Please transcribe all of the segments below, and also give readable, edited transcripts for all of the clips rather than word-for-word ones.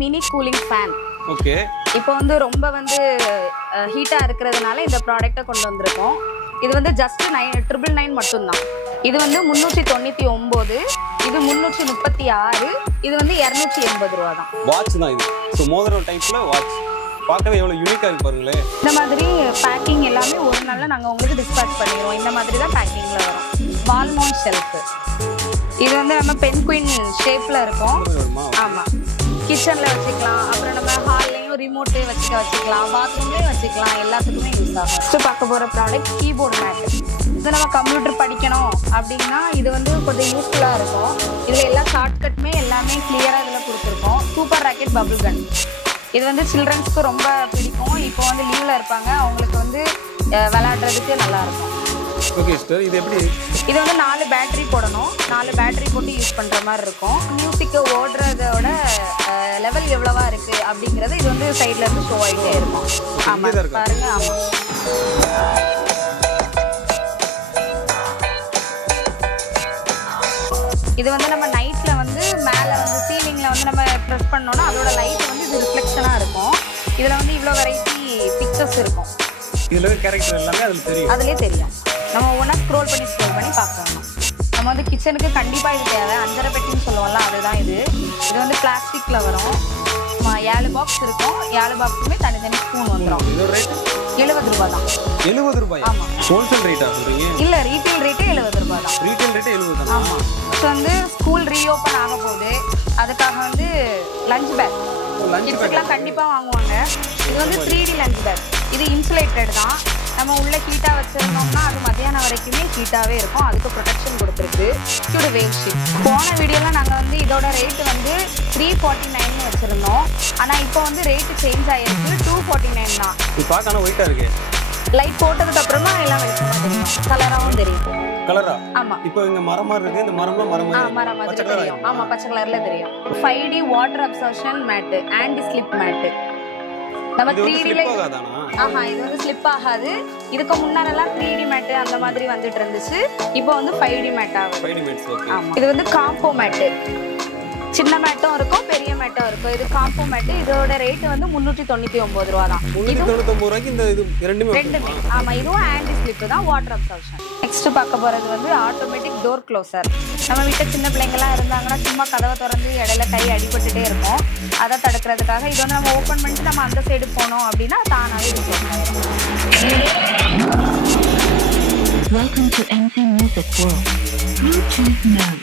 Mini cooling fan. Okay. இப்போ வந்து ரொம்ப வந்து ஹீட்டா இருக்கிறதுனால இந்த ப்ராடக்ட்டை கொண்டு வந்திருக்கோம். இது வந்து ஜஸ்ட் 999 மட்டும்தான். இது வந்து 399, இது 336, இது வந்து 280 ரூபா தான். வாட்ச் தான் இது. ஸோ மோதிரம் டைப்ல வாட்ச் பார்க்கவே எவ்வளோ யூனிக்காக இருக்கு பாருங்களேன். இந்த மாதிரி பேக்கிங் எல்லாமே ஒரு நாளில் நாங்கள் உங்களுக்கு டிஸ்பேச் பண்ணிடுவோம். இந்த மாதிரி தான் பேக்கிங்கில் வரும். வால் மவுண்ட் ஷெல்ஃபு. இது வந்து நம்ம பென் குயின் ஷேப்பில் இருக்கும். ஆமாம், கிச்சனில் வச்சுக்கலாம், அப்புறம் நம்ம ஹால்லையும் ரிமோட்டே வச்சுக்கலாம், பாத்ரூம்லேயும் வச்சுக்கலாம், எல்லாத்துக்குமே யூஸ் ஆகும். ஃபஸ்ட்டு பார்க்க போகிற ப்ராடக்ட் கீபோர்டு மேட்டு. இது நம்ம கம்ப்யூட்டர் படிக்கணும் அப்படின்னா இது வந்து கொஞ்சம் யூஸ்ஃபுல்லாக இருக்கும். இதில் எல்லா ஷார்ட்கட்டுமே எல்லாமே கிளியராக இதில் கொடுத்துருக்கோம். சூப்பர் ராக்கெட் பபிள் கன். இது வந்து சில்ட்ரன்ஸ்க்கு ரொம்ப பிடிக்கும். இப்போ வந்து லீவில் இருப்பாங்க, அவங்களுக்கு வந்து விளையாடுறதுக்கு நல்லாயிருக்கும். ஓகே சிஸ்டர், இது எப்படி? இது வந்து 4 பேட்டரி போடணும். 4 பேட்டரி போட்டு யூஸ் பண்ணுற மாதிரி இருக்கும். மியூசிக்கை ஓடுறதோட லெவல் எவ்வளவா இருக்குது அப்படிங்கிறது இது வந்து சைட்லேருந்து ஷோ ஆகிட்டே இருக்கும். ஆமாம் பாருங்க. ஆமாம், இது வந்து நம்ம நைட்டில் வந்து மேலே வந்து சீலிங்கில் வந்து நம்ம ப்ரெஸ் பண்ணோன்னா அதோட லைட் வந்து இது ரிஃப்ளெக்ஷனாக இருக்கும். இதில் வந்து இவ்வளோ வெரைட்டி பிக்சர்ஸ் இருக்கும். இதில் கேரக்டர் எல்லாமே அதில் தெரியும். அதுலேயே தெரியும். நம்ம ஒவ்வொன்றா ஸ்க்ரோல் பண்ணி பார்க்கணும். நம்ம வந்து கிச்சனுக்கு கண்டிப்பாக இது தேவை. 5.5 பெட்டின்னு சொல்லுவோம்ல, அதுதான் இது. இது வந்து பிளாஸ்டிக்கில் வரும். 7 பாக்ஸ் இருக்கும். 7 பாக்ஸுமே தனித்தனி ஸ்பூன் வந்துடும். 70 ரூபா தான். 70 ரூபாய்? ஆமாம். ஹோல்சேல் ரேட்டா சொல்றீங்க? இல்லை, ரீட்டெயில் ரேட்டே 70 ரூபா தான். ரீட்டெயில் ரேட்டே 70 தான். ஆமாம். ஸோ வந்து ஸ்கூல் ரீஓப்பன் ஆக போகுது, அதுக்காக வந்து லஞ்ச் பேக் கிட்ஸுக்கெலாம் கண்டிப்பாக வாங்குவாங்க. இது வந்து 3D லஞ்ச் பேக். இது இன்சுலேட்டட் தான். நம்ம உள்ள ஹீட்டாக வச்சுருந்தோம்னா அது மத்தியானம் வரைக்குமே ஹீட்டாகவே இருக்கும். அதுக்கு ப்ரொடெக்ஷன் கொடுத்துருக்கு. இதோட வேவ் ஷீட். போன வீடியோவில் நாங்கள் வந்து இதோட ரேட்டு வந்து 349 வச்சுருந்தோம். ஆனால் இப்போ வந்து ரேட்டு சேஞ்ச் ஆகிருக்கு. 249 தான். இது பார்க்க ஒயிட்டாக இருக்கு. லைட் போட்டதுக்கு அப்புறமா எல்லாம் வெளிச்சமாக தெரியும், கலராகவும் தெரியும். கலரா? ஆமாம். இப்போ இங்கே மரம் மாதிரி இருக்கு. இந்த மரம்லாம் மரம் மாதிரி தெரியும். ஆமாம், பச்சை கலரில் தெரியும். 5D வாட்டர் அப்சர்ப்ஷன் மேட்டு, ஆன்டி ஸ்லிப் மேட்டு. நம்ம 3Dல இது வந்து ஸ்லிப் ஆகாது. இதுக்கு முன்னாலெல்லாம் 3D மேட்டு அந்த மாதிரி வந்துட்டு இருந்துச்சு. இப்போ வந்து 5D மேட் ஆகும். ஆமா, இது வந்து காம்போ மேட்டு. சின்ன மேட்டும் இருக்கும், பெரிய மேட்டும் இருக்கும். இது காம்போ மேட்டு. இதோட ரேட் வந்து 399 ரூபா தான். 399 ரூபாய்க்கு இந்த இது ரெண்டுமே. ஆமா, இதுவும் ஆன்டி ஸ்லிப் தான், வாட்டர் அப்சர்ப்ஷன். நெக்ஸ்ட் பார்க்க போறது வந்து ஆட்டோமேட்டிக் டோர் க்ளோசர். நம்ம வீட்டில் சின்ன பிள்ளைங்கலாம் இருந்தாங்கன்னா சும்மா கதவை திறந்து இடையில கை அடிபட்டுட்டே இருக்கும். அதை தடுக்கிறதுக்காக இது வந்து நம்ம ஓப்பன் பண்ணிட்டு நம்ம அந்த சைடு போனோம் அப்படின்னா தானாகவே இது க்ளோஸ் ஆயிடும். Welcome to MC Music World. Bluetooth mode.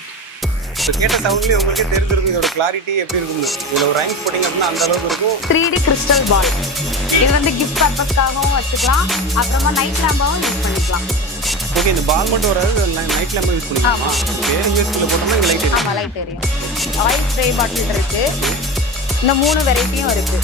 கேட்ட சவுண்ட்லயே உங்களுக்கு தெரிஞ்சிருக்கும் இதோட கிளாரிட்டி எப்படி இருக்குன்னு. இதுல ஒரு ரைம்ஸ் போட்டிங்க அப்படின்னா அந்த அளவுக்கு இருக்கும். 3D கிறிஸ்டல் பால். இது வந்து கிஃப்ட் பர்பஸ்க்காகவும் வச்சுக்கலாம், அப்புறமா நைட் லேம்பாகவும் யூஸ் பண்ணிக்கலாம். ஓகே, இந்த பால் மட்டும் வராது, நைட் லேம்ப் யூஸ் பண்ணிக்கலாம். ஓகே, யூஎஸ்பில போட்டோம்னா இங்க லைட் எரியும். ஆமா, லைட் எரியும். ஆயில் ஸ்ப்ரே பாட்டில் இருக்கு. இந்த 3 வெரைட்டியும் இருக்கு.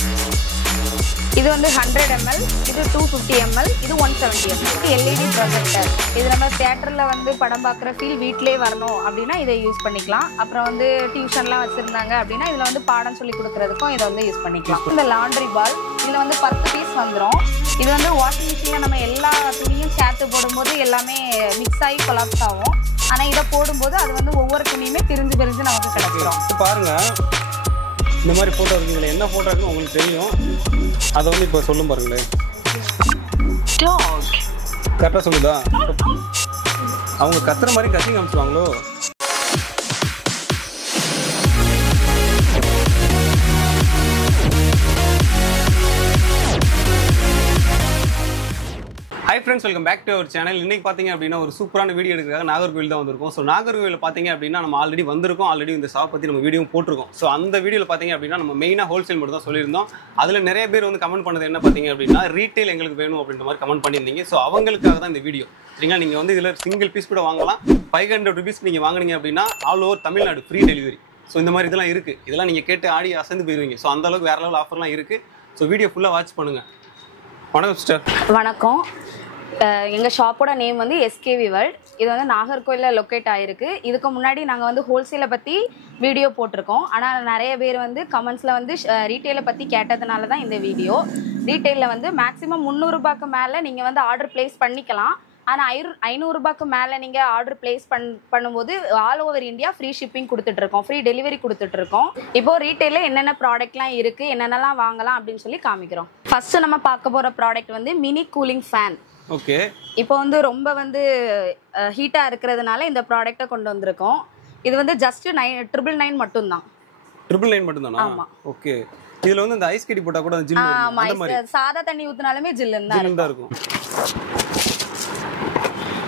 இது வந்து 100 ml, இது 250 ml, இது 170 ml. LED projector. இது நம்ம தியேட்டர்ல வந்து படம் பார்க்குற ஃபீல் வீட்டிலே வரணும் அப்படின்னா இதை யூஸ் பண்ணிக்கலாம். அப்புறம் வந்து டியூஷன்லாம் வச்சுருந்தாங்க அப்படின்னா இதில் வந்து பாடம் சொல்லி கொடுக்குறதுக்கும் இதை வந்து யூஸ் பண்ணிக்கலாம். இந்த லாண்ட்ரி பால், இதில் வந்து 10 பீஸ் வந்துடும். இது வந்து வாஷிங் மிஷினில் நம்ம எல்லா துணியும் சேர்த்து போடும்போது எல்லாமே மிக்ஸ் ஆகி கொலாப்ஸ் ஆகும். ஆனால் இதை போடும்போது அது வந்து ஒவ்வொரு துணியுமே பிரிஞ்சு நமக்கு கிடைச்சிடும். பாருங்க, இந்த மாதிரி ஃபோட்டோ இருக்குது. இதில் என்ன ஃபோட்டோ இருக்குன்னு உங்களுக்கு தெரியும். அதை வந்து இப்போ சொல்லும் பாருங்களேன். கரெக்டாக சொல்லுதா? அவங்க கத்துற மாதிரி கத்தி காமிச்சுவாங்களோ. Hi friends, welcome back to our channel. இன்றைக்கி பார்த்தீங்க அப்படின்னா ஒரு சூப்பரான வீடியோ எடுக்கிறதுக்காக நாகர்கோவில் தான் வந்திருக்கோம். ஸோ நாகர்கோவிலில் பார்த்தீங்க அப்படின்னா நம்ம ஆல்ரெடி வந்திருக்கோம். ஆல்ரெடி இந்த ஷாப் பற்றி நம்ம வீடியோ போட்டிருக்கோம். ஸோ அந்த வீடியோவில் பார்த்தீங்க அப்படின்னா நம்ம மெயினாக ஹோல்சேல் மட்டும் தான் சொல்லியிருந்தோம். அதில் நிறைய பேர் வந்து கமெண்ட் பண்ணது என்ன பார்த்தீங்க அப்படின்னா ரீட்டெயில் எங்களுக்கு வேணும் அப்படின்ற மாதிரி கமெண்ட் பண்ணியிருந்தீங்க. ஸோ அவங்களுக்காக தான் இந்த வீடியோ. சரிங்களா? நீங்கள் வந்து இதில் சிங்கிள் பீஸ் கூட வாங்கலாம். 500 rupees நீங்கள் வாங்கினீங்க அப்படின்னா all over Tamil Nadu free delivery. So இந்த மாதிரி இதெல்லாம் இருக்குது. இதெல்லாம் நீங்கள் கேட்டு ஆடி அசந்து போயிடுவீங்க. ஸோ அந்தளவுக்கு வேறு லெவல் ஆஃபர்லாம் இருக்குது. ஸோ வீடியோ ஃபுல்லாக வாட்ச் பண்ணுங்கள். வணக்கம் சிஸ்டர். வணக்கம். எங்கள் ஷாப்போட நேம் வந்து SKV வேர்ல்ட். இது வந்து நாகர்கோயிலில் லொக்கேட் ஆகிருக்கு. இதுக்கு முன்னாடி நாங்கள் வந்து ஹோல்சேலை பற்றி வீடியோ போட்டிருக்கோம். ஆனால் நிறைய பேர் வந்து கமெண்ட்ஸில் வந்து ரீட்டெயிலை பற்றி கேட்டதுனால தான் இந்த வீடியோ. ரீட்டெயிலில் வந்து மேக்ஸிமம் 300 ரூபாய்க்கு மேலே நீங்கள் வந்து ஆர்டர் ப்ளேஸ் பண்ணிக்கலாம். ஆனா 500 ரூபாய்க்கு மேல நீங்க ஆர்டர் பிளேஸ் பண்ணும்போது all over India free shipping கொடுத்துட்டு இருக்கோம், ஃப்ரீ டெலிவரி கொடுத்துட்டு இருக்கோம். இப்போ ரீட்டைல என்னென்ன ப்ராடக்ட்லாம் இருக்கு, என்னென்னலாம் வாங்கலாம் அப்படின்னு சொல்லி காமிக்கிறோம். ஃபர்ஸ்ட் நம்ம பார்க்க போற ப்ராடக்ட் வந்து மினி கூலிங் ஃபேன். ஓகே. இப்போ வந்து ரொம்ப வந்து ஹீட்டா இருக்கிறதுனால இந்த ப்ராடக்ட்டை கொண்டு வந்திருக்கோம். இது வந்து ஜஸ்ட் 999 மட்டும் தான். 999 மட்டும் தானா? ஆமா. ஓகே. இதுல வந்து இந்த ஐஸ் கட்டி போட்டா கூட ஜில் வரும். ஆமா, சாதா தண்ணி ஊத்துனாலுமே ஜில்லுன்னு தான் இருக்கும்.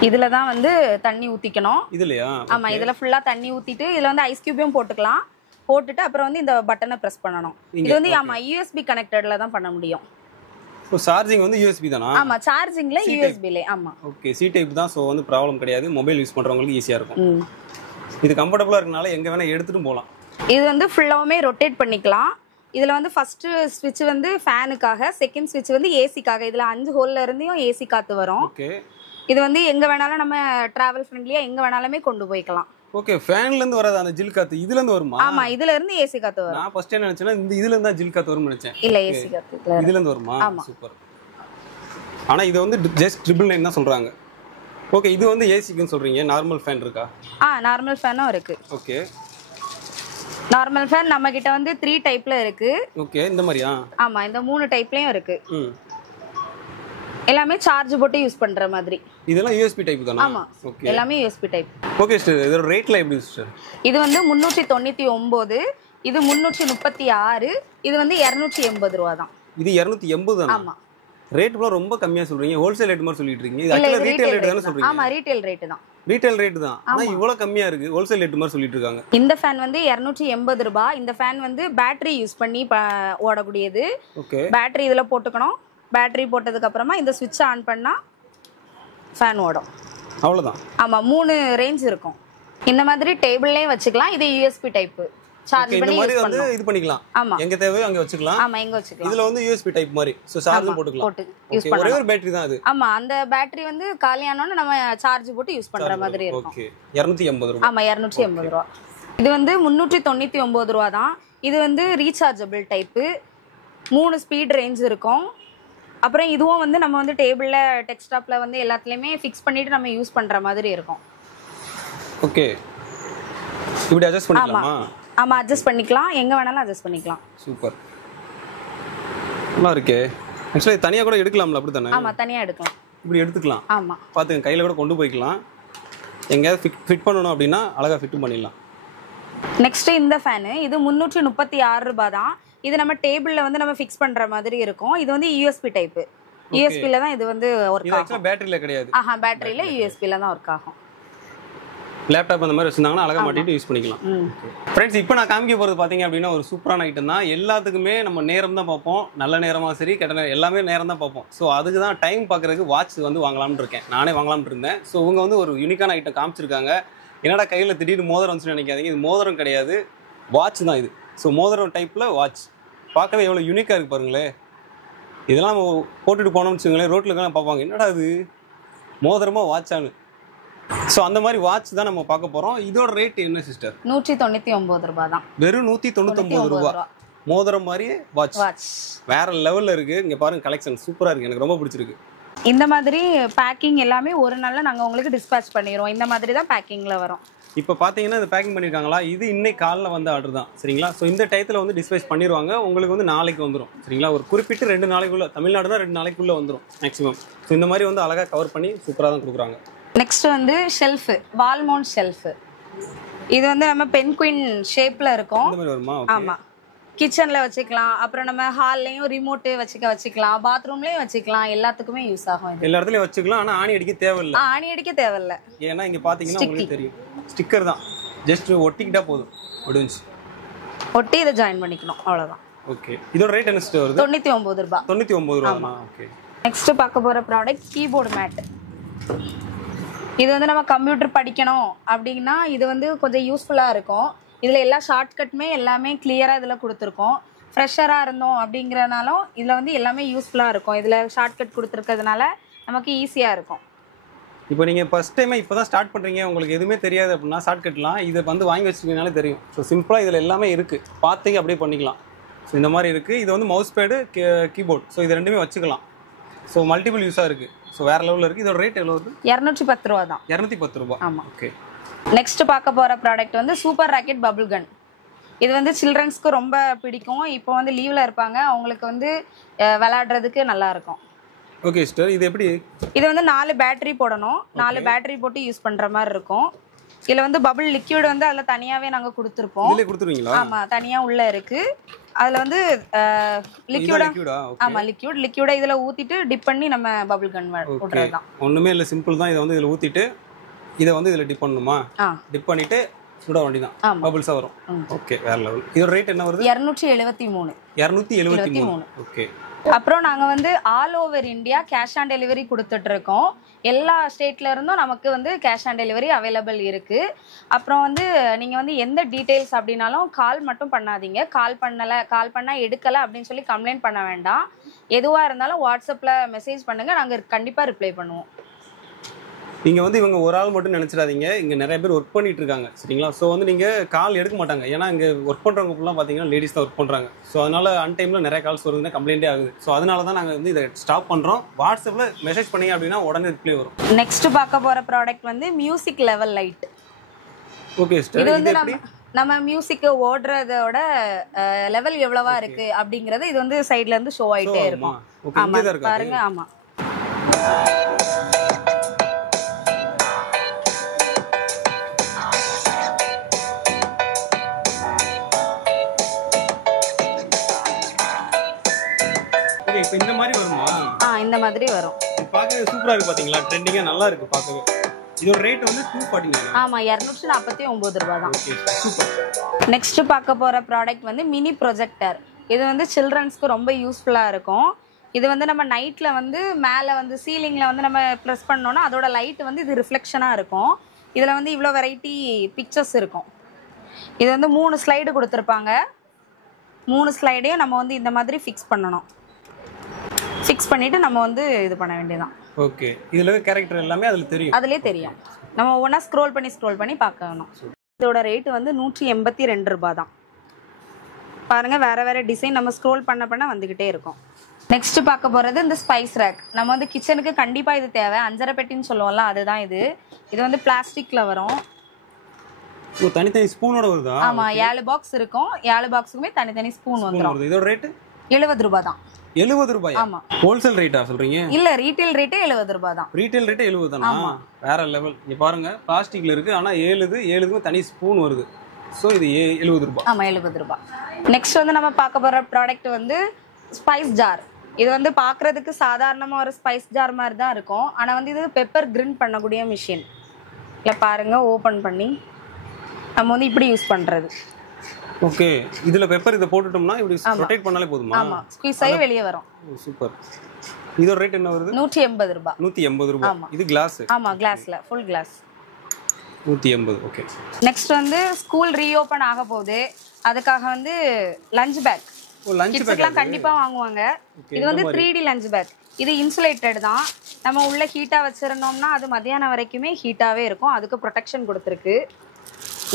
இதுல தான் வந்து தண்ணி ஊத்திக்கணும். இதுலயா? ஆமா, இதுல ஃபுல்லா தண்ணி ஊத்திட்டு இதுல வந்து ஐஸ் கியூபையும் போட்டுக்கலாம். போட்டுட்டு அப்புறம் வந்து இந்த பட்டனை பிரஸ் பண்ணணும். இது வந்து ஆமா USB கனெக்டட்ல தான் பண்ண முடியும். சோ சார்ஜிங் வந்து USB தானா? ஆமா, சார்ஜிங்ல USB ல. ஆமா. ஓகே, C டைப் தான். சோ வந்து ப்ராப்ளம் கிடையாது. மொபைல் யூஸ் பண்றவங்களுக்கு ஈஸியா இருக்கும். இது கம்ஃபர்ட்டபிளா இருக்கனால எங்க வேணா எடுத்துட்டு போலாம். இது வந்து ஃபுல்லாவுமே ரொட்டேட் பண்ணிக்கலாம். இதுல வந்து ஃபர்ஸ்ட் ஸ்விட்ச் வந்து ஃபேனுக்காக, செகண்ட் ஸ்விட்ச் வந்து ஏசிக்காக. இதுல 5 ஹோல்ல இருந்தும் ஏசி காத்து வரும். ஓகே. இது வந்து எங்க வேணாலும் நம்ம டிராவல் ஃப்ரெண்ட்லியா எங்க வேணாலுமே கொண்டு போய்க்கலாம். ஓகே. ஃபேன்ல இருந்து வராத அந்த ஜில் காத்து இதுல இருந்து வருமா? ஆமா, இதுல இருந்து ஏசி காத்து வரும். நான் ஃபர்ஸ்ட் என்ன நினைச்சேன்னா இந்த இதுல இருந்து ஜில் காத்து வரும்னு நினைச்சேன். இல்ல, ஏசி காத்து இதுல இருந்து வருமா? சூப்பர். ஆனா இது வந்து ஜஸ்ட் 999 தான் சொல்றாங்க. ஓகே. இது வந்து ஏசிக்குன்னு சொல்றீங்க. நார்மல் ஃபேன் இருக்கா? நார்மல் ஃபேனும் இருக்கு. ஓகே. நார்மல் ஃபேன் நம்ம கிட்ட வந்து 3 டைப்ல இருக்கு. ஓகே. இந்த மாதிரியா? ஆமா, இந்த 3 டைப்லயும் இருக்கு. எல்லாமே சார்ஜ் போட்டு யூஸ் பண்ற மாதிரி. இதெல்லாம் USB டைப் தானா? ஆமா. ஓகே. எல்லாமே USB டைப். Okay sister. இதோட ரேட்ல எப்படி சிஸ்டர்? இது வந்து 399, இது 336, இது வந்து 280 ரூபாய் தான். இது 280 தானா? ஆமா. ரேட் ப்ளோ ரொம்ப கம்மியா சொல்றீங்க. ஹோல்சேல் ரேட் மாதிரி சொல்லிட்டு இருக்கீங்க. இது ஆக்சுவலா ரீட்டைல் ரேட் தான சொல்றீங்க? ஆமா, ரீட்டைல் ரேட் தான். ரீட்டைல் ரேட் தான். ஆனா இவ்வளவு கம்மியா இருக்கு. ஹோல்சேல் ரேட் மாதிரி சொல்லிட்டு இருக்காங்க. இந்த ஃபேன் வந்து 280 ரூபாய். இந்த ஃபேன் வந்து பேட்டரி யூஸ் பண்ணி ஓடக்கூடியது. ஓகே. பேட்டரி இதுல போட்டுக்கணும். பேட்டரி போட்டதுக்கு அப்புறமா இந்த ஸ்விட்ச் ஆன் பண்ணா ஃபேன் ஓடும். அவ்வளவுதான். ஆமா, 3 ரேஞ்ச் இருக்கும். இந்த மாதிரி டேபிள்லயே வச்சுக்கலாம். இது USB டைப். சார்ஜ் பண்ணி யூஸ் பண்ணலாம். இது பண்ணிக்கலாம். ஆமா. எங்க தேவையோ அங்க வச்சுக்கலாம். ஆமா, எங்க வச்சுக்கலாம். இதுல வந்து USB டைப் மாதிரி. சோ சார்ஜ் போட்டுக்கலாம். போட்டு யூஸ் பண்ணலாம். ஒரே ஒரு பேட்டரி தான் அது. ஆமா, அந்த பேட்டரி வந்து காலியானோன நம்ம சார்ஜ் போட்டு யூஸ் பண்ற மாதிரி இருக்கும். ஓகே. 280 ரூபாய். ஆமா, 280 ரூபாய். இது வந்து 399 ரூபாய் தான். இது வந்து ரீசார்ஜபிள் டைப். 3 ஸ்பீட் ரேஞ்ச் இருக்கும். அப்புறம் இதுவும் வந்து நம்ம வந்து டேபிள்ல டெஸ்க்டாப்ல வந்து எல்லாத்துலயுமே ஃபிக்ஸ் பண்ணிட்டு நம்ம யூஸ் பண்ற மாதிரி இருக்கும். ஓகே. இப்படி அட்ஜஸ்ட் பண்ணிக்கலாமா? ஆமா, அட்ஜஸ்ட் பண்ணிக்கலாம். எங்க வேணாலும் அட்ஜஸ்ட் பண்ணிக்கலாம். சூப்பர். நல்லா இருக்கே. एक्चुअली தனியா கூட எடுக்கலாம்ல, அப்படி தானே? ஆமா, தனியா எடுக்கலாம். இப்படி எடுத்துக்கலாம். ஆமா. பாத்துங்க, கையில கூட கொண்டு போய்க்கலாம். எங்கயாவது ஃபிட் பண்ணனும் அப்படினா அழகா ஃபிட் பண்ணிடலாம். நெக்ஸ்ட் இந்த ஃபேன் இது 336 ரூபாய் தான். இது நம்ம டேபிள்ல வந்து நம்ம ஃபிக்ஸ் பண்ற மாதிரி இருக்கும். இது வந்து USB டைப். USB ல தான் இது வந்து வர்க் ஆகும். இது एक्चुअली பேட்டரியில கிடையாது. பேட்டரியில USB ல தான் வர்க் ஆகும். லேப்டாப் அந்த மாதிரி வச்சிருந்தாங்கன்னா அழகா மாட்டிட்டு யூஸ் பண்ணிக்கலாம். ஃப்ரெண்ட்ஸ், இப்போ நான் காமிக்க போறது பாத்தீங்க அப்படின்னா ஒரு சூப்பரான ஐட்டம் தான். எல்லாத்துக்குமே நம்ம நேரம் தான் பார்ப்போம். நல்ல நேரமா சரி, கெட்ட நேரம் எல்லாமே நேரம் தான் பார்ப்போம். ஸோ அதுக்கு தான் டைம் பார்க்கறதுக்கு வாட்ச் வந்து வாங்கலாம்னு இருக்கேன். நானே வாங்கலாம்னு இருந்தேன். ஸோ இவங்க வந்து ஒரு யூனிக்கான ஐட்டம் காமிச்சிருக்காங்க. என்னடா கையில் திடீர்னு மோதிரம் வந்துச்சுன்னு நினைக்காதீங்க. இது மோதிரம் கிடையாது, வாட்ச் தான் இது. ஸோ மோதிரம் டைப்பில் வாட்ச் பார்க்கவே எவ்வளோ யூனிக்காக இருக்கு பாருங்களேன். இதெல்லாம் நம்ம போட்டுட்டு போனோம்னு வச்சுக்கோங்களேன், ரோட்டில் இருக்கலாம் பார்ப்பாங்க, என்னடா இது மோதிரமா வாட்சான்னு. ஸோ அந்த மாதிரி வாட்ச் தான் நம்ம பார்க்க போகிறோம். இதோட ரேட் என்ன சிஸ்டர்? 199 ரூபாய் தான். வெறும் 199 ரூபாய். மோதிரம் மாதிரியே வாட்ச். வேற லெவலில் இருக்கு. இங்கே பாருங்க, கலெக்ஷன் சூப்பராக இருக்கு. எனக்கு ரொம்ப பிடிச்சிருக்கு. இந்த மாதிரி பேக்கிங் எல்லாமே ஒரு நாள்ல நாங்கள் உங்களுக்கு டிஸ்பேச் பண்ணிடுவோம். இந்த மாதிரி தான் பேக்கிங்கில் வரும். இப்போ பார்த்தீங்கன்னா இது பேக்கிங் பண்ணியிருக்காங்களா, இது இன்னைக்கு காலைல வந்து ஆர்டர் தான். சரிங்களா? ஸோ இந்த டயத்தில் வந்து டிஸ்பேச் பண்ணிடுவாங்க. உங்களுக்கு வந்து நாளைக்கு வந்துடும். சரிங்களா? ஒரு குறிப்பிட்ட 2 நாளைக்குள்ள, தமிழ்நாடு தான் 2 நாளைக்குள்ளே வந்துடும் மேக்ஸிமம். ஸோ இந்த மாதிரி வந்து அழகாக கவர் பண்ணி சூப்பராக தான் கொடுக்குறாங்க. நெக்ஸ்ட் வந்து ஷெல்ஃப், வால் மவுண்ட் ஷெல்ஃப். இது வந்து நம்ம பென் குயின் ஷேப்ல இருக்கும். இந்த மாதிரி வருமா? ஆமா. கிச்சன்ல வச்சுக்கலாம். அப்புறம் நம்ம ஹால்லையும் ரிமோட் வச்சுக்கலாம். பாத்ரூம்லயும் வச்சுக்கலாம். எல்லாத்துக்குமே யூஸ் ஆகும். எல்லா இடத்துலயும் வச்சுக்கலாம். ஆனா ஆணி அடிக்க தேவையில்லை. ஆணி அடிக்க தேவையில்லை. ஏன்னா இங்க பாத்தீங்கன்னா உங்களுக்கு தெரியும், ஸ்டிக்கர் தான். ஜஸ்ட் ஒட்டிக்கிட்டா போதும், முடிஞ்சு. ஒட்டி இதை ஜாயின் பண்ணிக்கணும், அவ்வளவுதான். ஓகே. இதோட ரேட் என்ன வருது? 99 ரூபாய். 99 ரூபாய். ஓகே. நெக்ஸ்ட் பார்க்க போற ப்ராடக்ட் கீபோர்டு மேட். இது வந்து நம்ம கம்ப்யூட்டர் படிக்கணும் அப்படின்னா இது வந்து கொஞ்சம் யூஸ்ஃபுல்லா இருக்கும். இதுல எல்லா ஷார்ட்கட்டுமே எல்லாமே கிளியரா இதுல கொடுத்துருக்கோம். ஃப்ரெஷரா இருந்தோம் அப்படிங்கறனாலும் இதுல வந்து எல்லாமே யூஸ்ஃபுல்லா இருக்கும். இதுல ஷார்ட்கட் கொடுத்துருக்கிறதுனால நமக்கு ஈஸியா இருக்கும். இப்போ நீங்க ஃபர்ஸ்ட் டைம் இப்போதான் ஸ்டார்ட் பண்றீங்க, உங்களுக்கு எதுவுமே தெரியாது அப்படின்னா ஷார்ட்கட்லாம் இதை வந்து வாங்கி வச்சுக்கினாலே தெரியும். ஸோ சிம்பிளா இதுல எல்லாமே இருக்கு, பார்த்தீங்க அப்படியே பண்ணிக்கலாம். ஸோ இந்த மாதிரி இருக்கு. இது வந்து மவுஸ் பேடு, கீபோர்ட். ஸோ இது ரெண்டுமே வச்சுக்கலாம். ஸோ மல்டிபிள் யூஸாக இருக்குது. ஸோ வேறு லெவலில் இருக்குது. இதோட ரேட் எவ்வளோ வருது? 210 ரூபா தான். 210 ரூபா. ஆமாம். ஓகே. நெக்ஸ்ட் பார்க்க போகிற ப்ராடக்ட் வந்து சூப்பர் ராக்கெட் பபிள் கன். இது வந்து சில்ட்ரன்ஸ்க்கு ரொம்ப பிடிக்கும். இப்போ வந்து லீவில் இருப்பாங்க, அவங்களுக்கு வந்து விளையாடுறதுக்கு நல்லாயிருக்கும். ஓகே சிஸ்டர், இது எப்படி? இது வந்து 4 பேட்டரி போடணும். 4 பேட்டரி போட்டு யூஸ் பண்ணுற மாதிரி இருக்கும். இதில் வந்து பபிள் லிக்யூட் வந்து அதில் தனியாகவே நாங்கள் கொடுத்துருப்போம். இதிலே கொடுத்துருவீங்களா? ஆமாம், தனியாக உள்ளே இருக்குது. அதில் வந்து லிக்யூடா? ஆமாம், லிக்யூடை இதில் ஊற்றிட்டு டிப் பண்ணி நம்ம பபிள் கன் போடுறது தான். ஒன்றுமே இல்லை, சிம்பிள் தான். இதை வந்து இதில் ஊற்றிட்டு இதை வந்து இதில் டிப் பண்ணணுமா? டிப் பண்ணிவிட்டு சுட வண்டி தான் பபிள்ஸாக வரும். ஓகே, வேற லெவல். இதோட ரேட் என்ன வருது? 273. 273. ஓகே. அப்புறம் நாங்கள் வந்து all over India cash on delivery கொடுத்துட்டு இருக்கோம். எல்லா ஸ்டேட்ல இருந்தும் நமக்கு வந்து கேஷ் ஆன் டெலிவரி அவைலபிள் இருக்கு. அப்புறம் வந்து நீங்க வந்து எந்த டீடைல்ஸ் அப்படின்னாலும் கால் மட்டும் பண்ணாதீங்க. கால் பண்ணா எடுக்கல அப்படின்னு சொல்லி கம்ப்ளைண்ட் பண்ண வேண்டாம். எதுவா இருந்தாலும் வாட்ஸ்அப்ல மெசேஜ் பண்ணுங்க, நாங்க கண்டிப்பா ரிப்ளை பண்ணுவோம். நீங்கள் வந்து இவங்க ஒரு ஆள் மட்டும் நினச்சிடாதீங்க, இங்கே நிறைய பேர் ஒர்க் பண்ணிட்டு இருக்காங்க, சரிங்களா? ஸோ வந்து நீங்கள் கால் எடுக்க மாட்டாங்க. ஏன்னா இங்கே ஒர்க் பண்ணுறவங்க ஃபுல்லாக பார்த்தீங்கன்னா லேடிஸ் தான் ஒர்க் பண்ணுறாங்க. ஸோ அதனால் அன்டைமில் நிறைய கால்ஸ் வருதுன்னா கம்ப்ளைண்ட்டே ஆகுது. ஸோ அதனால தான் நாங்கள் வந்து இதை ஸ்டாப் பண்ணுறோம். வாட்ஸ்அப்பில் மெசேஜ் பண்ணீங்க அப்படின்னா உடனே ரிப்ளை வரும். நெக்ஸ்ட் பார்க்க போகிற ப்ராடக்ட் வந்து music level light. Okay sister, இது வந்து நம்ம மியூசிக் ஓடுறதோட லெவல் எவ்வளவா இருக்கு அப்படிங்கறது இது வந்து சைடுல இருந்து ஷோ ஆயிட்டே இருக்கும். ஆமா, பாருங்க. ஆமா, இப்போ இந்த மாதிரி வருமா? இந்த மாதிரி வரும். பார்க்கவே சூப்பரா இருக்கு, பாத்தீங்களா? ட்ரெண்டிங்கா நல்லா இருக்கு பார்க்கவே. இதோட ரேட் வந்து 249. ஆமா, 249 ரூபாய் தான். Okay, super. நெக்ஸ்ட் பார்க்க போற ப்ராடக்ட் வந்து மினி ப்ரொஜெக்டர். இது வந்து சில்ட்ரன்ஸ்க்கு ரொம்ப யூஸ்ஃபுல்லா இருக்கும். இது வந்து நம்ம நைட்ல வந்து மேல வந்து சீலிங்ல வந்து நம்ம பிரஸ் பண்ணோம்னா அதோட லைட் வந்து இது ரிஃப்ளெக்ஷனா இருக்கும். இதுல வந்து இவ்வளோ வெரைட்டி பிக்சர்ஸ் இருக்கும். இது வந்து 3 ஸ்லைடு கொடுத்துருப்பாங்க. 3 ஸ்லைடையும் நம்ம வந்து இந்த மாதிரி ஃபிக்ஸ் பண்ணணும். ஃபிக்ஸ் பண்ணிட்டு நம்ம வந்து இது பண்ண வேண்டியதான். ஓகே, இதுல இருக்க கேரக்டர் எல்லாமே அதுலயே தெரியும். நம்ம ஒவ்வொன்றா ஸ்க்ரோல் பண்ணி பார்க்கணும். இதோட ரேட் வந்து 182 ரூபாய் தான். பாருங்க, வேற டிசைன் நம்ம ஸ்க்ரோல் பண்ண வந்துகிட்டே இருக்கும். நெக்ஸ்ட் பார்க்க போறது இந்த ஸ்பைஸ் ரேக். நம்ம வந்து கிச்சனுக்கு கண்டிப்பா இது தேவை. அஞ்சரை பெட்டின்னு சொல்லுவோம்ல, அதுதான் இது. இது வந்து பிளாஸ்டிக்ல வரும். தனித்தனி ஸ்பூனோட வருதா? ஆமா, 7 பாக்ஸ் இருக்கும். 7 பாக்ஸுக்குமே தனித்தனி ஸ்பூன் வந்துரும். இதோட ரேட் 70 ரூபாய் தான். 70 ரூபாய்? ஆமா. ஹோல்சேல் ரேட்டா சொல்றீங்க? இல்ல, ரீட்டைல் ரேட்டே 70 ரூபாய் தான். ரீட்டைல் ரேட்டே 70 தானா? வேற லெவல். இங்க பாருங்க, பிளாஸ்டிக்ல இருக்கு, ஆனா 7க்குமே தனி ஸ்பூன் வருது. சோ இது 70 ரூபாய். ஆமா, 70 ரூபாய். நெக்ஸ்ட் வந்து நம்ம பார்க்க போற ப்ராடக்ட் வந்து ஸ்பைஸ் ஜார். இது வந்து பார்க்கிறதுக்கு சாதாரணமா ஒரு ஸ்பைஸ் ஜார் மாதிரி தான் இருக்கும். ஆனா வந்து இது பெப்பர் கிரிண்ட் பண்ணக்கூடிய மிஷின். இல்ல பாருங்க, ஓபன் பண்ணி நம்ம வந்து இப்படி யூஸ் பண்றது. ஓகே, இதுல பெப்பர் இத போட்டுட்டோம்னா இப்படி ரொட்டேட் பண்ணாலே போதுமா? ஆமா, ஸ்குவீஸ் ஆகி வெளிய வரும். சூப்பர். இதோட ரேட் என்ன வருது? 180 ரூபாய். 180 ரூபாய். இது கிளாஸ்? ஆமா, கிளாஸ்ல, ஃபுல் கிளாஸ். 180. ஓகே. நெக்ஸ்ட் வந்து ஸ்கூல் ரீஓபன் ஆக போகுது. அதுக்காக வந்து லஞ்ச் பேக். லஞ்ச் பேக் கண்டிப்பா வாங்குவாங்க. இது வந்து 3D லஞ்ச் பேக். இது இன்சுலேட்டட் தான். நம்ம உள்ள ஹீட்டா வச்சிருந்தோம்னா அது மத்தியானம் வரைக்குமே ஹீட்டாவே இருக்கும். அதுக்கு ப்ரொடெக்ஷன் கொடுத்திருக்கு.